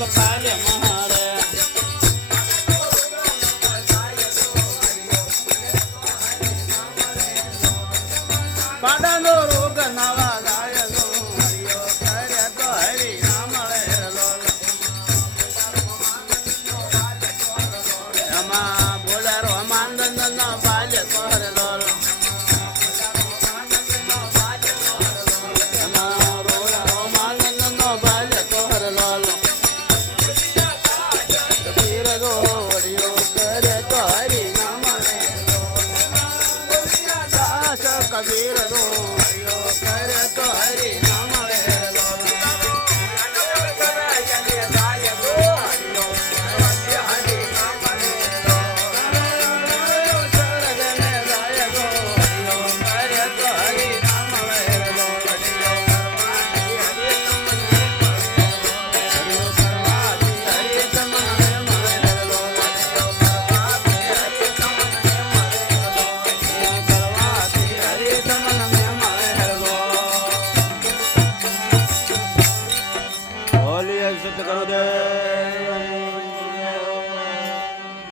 Pakhale ಗುರುದೇ